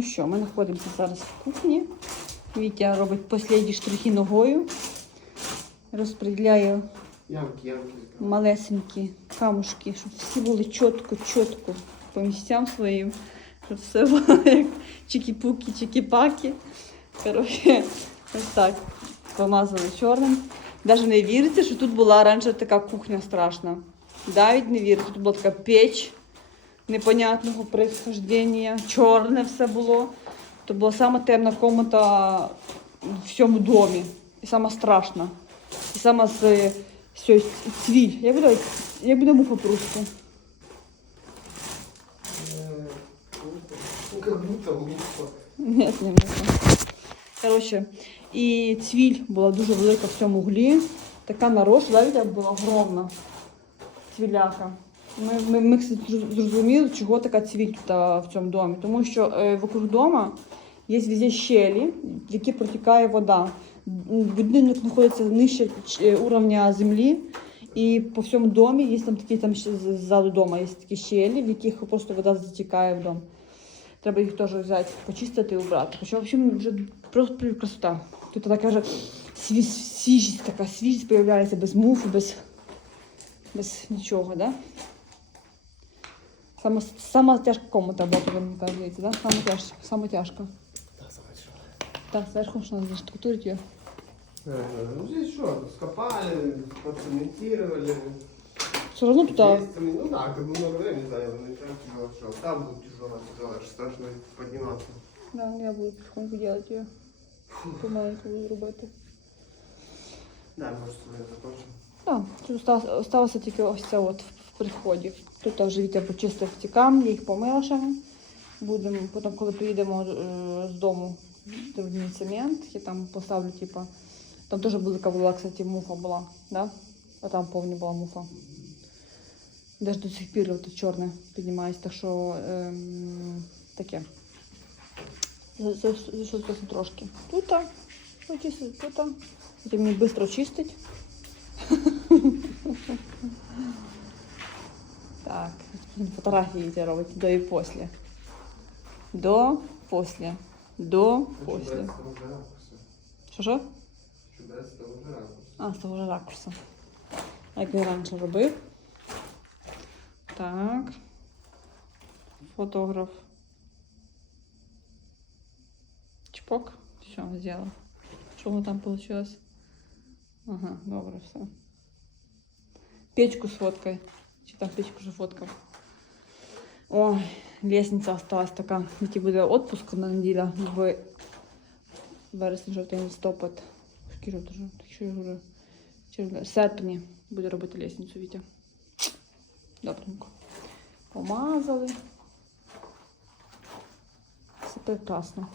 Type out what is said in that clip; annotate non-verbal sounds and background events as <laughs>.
Ну що, ми знаходимося зараз в кухні. Вітя робить останні штрихи ногою. Розподіляє малесенькі камушки, щоб всі були чітко, чітко по місцям своїм. Щоб все було <laughs> як чики-пуки, чики-паки. Коротше, ось так. Помазали чорним. Навіть не віриться, що тут була раніше така кухня страшна. Навіть не віриться, тут була така печ непонятного происхождення, чорне все було. То була сама темна комната в всьому домі. І сама страшна. І сама з все, цвіль. Як буде, як буде муха? Ну, как будто муха. Ні, не муха. Коротше, і цвіль була дуже велика в цьому углі. Така нароша, навіть була огромна цвіляка. Ми, ми, ми зрозуміли, чого така цвіль тут а, в цьому домі. Тому що е, вокруг дома є везде щелі, в які протікає вода. Будинок знаходиться нижче ч- уровня землі. І по всьому домі є там такі там ззаду дома є такі щелі, в яких просто вода затікає в дом. Треба їх теж взяти, почистити і убрати. Хоча, в общем, вже просто красота. Тут така вже свіжість, така свіжість з'являється без мух, без, без нічого, да? Сама, сама тяжка комната була, тобі мені кажеться, да? Сама тяжка, сама тяжка. Да, захотел. Так, зверху що треба заштукатурити її. Э, Ну, здесь что, скопали, поцементировали. Все одно тут а, Месяцами, ну да, как бы много времени заняло, но не так тяжело, что там будет тяжело, тяжело, аж страшно подниматься. да, я буду потихоньку робити її. Помаленьку буду робити. Да, может, мы закончим. Так, тут осталося, осталося тільки ось це от в приході. Тут вже Вітя почистив ті камні, їх помила. Будемо, потім, коли приїдемо е, з дому, дрібний цемент, я там поставлю, типа. Там теж велика була, кстати, муха була, да? А там повні була муха. Де ж до сих пір от чорне піднімається, так що ем, таке. Що зовсім трошки. Тут, почистити, тут. Потім мені швидко чистить. <laughs> Так, <laughs> фотографії ці робить до і після. До, після. До, Хочу після. брать с того же ракурса. Що що? Хочу брать с того же ракурса. А, з того ж ракурсу. Як він раніше робив. Так. Фотограф. Чпок. Все, зробив. Що воно там вийшло? Ага, добре, все. Печку сфоткай. Чи там печку вже фоткав? Ой, лісниця осталась така. Який буде відпуск на неділя в вересні, жовтень, листопад. Що серпні буде робити лестницю Вітя. Добренько. Помазали. Все прекрасно.